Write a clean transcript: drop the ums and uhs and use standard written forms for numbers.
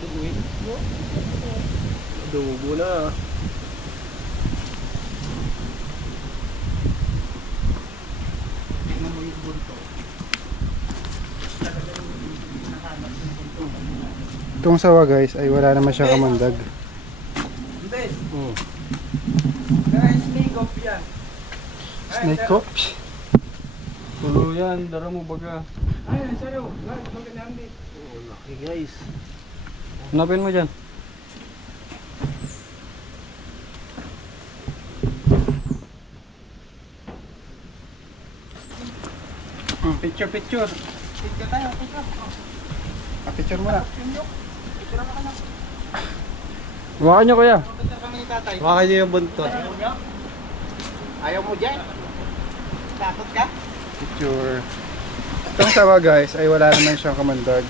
Duguin. Dugo na. Tingnan mo yung bunto. Itong sawa guys ay wala naman siyang kamandag. Hindi. Hmm. Kaya snake off yan. Snake ko. Tulo yan, dara mo baga. Ay, sa'yo. Magandang di. Oh, laki guys. Hanapin mo dyan. Picture. Tigka tayo, tigka. Picture mo na. Picture mo ka na. Hawakan nyo kuya. Picture kami ni tatay. Hawakan niyo yung buntot. Ayaw mo dyan? Takot ka? Picture. Itong sawa guys ay wala naman siyang kamandag.